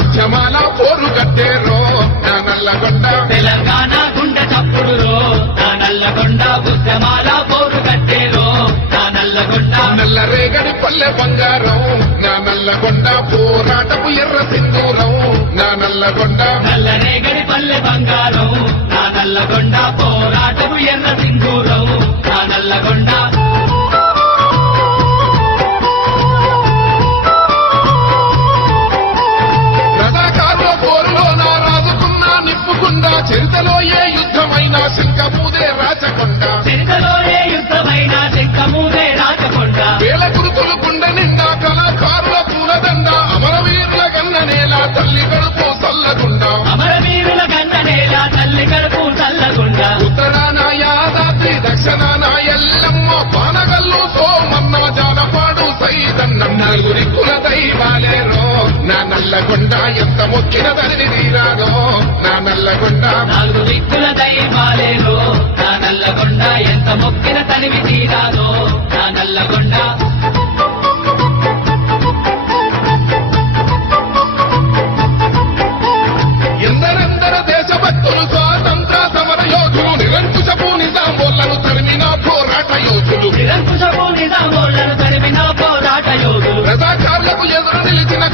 ఉద్యమాల పోరు కట్టేరో నా నల్లగొండ. తెలంగాణ గుండె చప్పుడురో నా నల్లగొండ ఉద్యమాల పోరు కట్టేరో నా నల్లగొండ. నల్ల రేగడి పల్లె బంగారం నా నల్లగొండ పోరాటపు ఎర్ర సింధూరం నా నల్లగొండ. నల్లరేగడి పల్లె బంగారం నా నల్లగొండ పోరాటము ఎర్ర సింధూరం. చరితలో ఏ యుద్ధమైనా శంఖమూదే రాచకొండ. చరితలో ఏ యుద్ధమైన చెక్కమూరే రాచకొండ. వేల గురుతులు గుండె నిండా కళాకారుల పూలదండ అమరవీరుల గన్న నేల తల్లి కడుపు సల్లగుండ అమరవీరుల గన్న నేల తల్లి కడుపు చల్లగుండ. ఉత్తరాన యాదాద్రి దక్షిణాన ఎల్లమ్మ పానగల్లు సోమన్న జానపాడు సైదన్నం నలుగురి కుల దైవాలేరో నా నల్లగొండ ఎంత మొక్కిన తల్లి తీరాడో నా నల్లగొండ. నాలుగు దిక్కుల దైవాలేరో నా నల్లగొండ ఎంత మొక్కిన తనివి తీరాదో నా Nalgonda. carla voglio adorare le tine a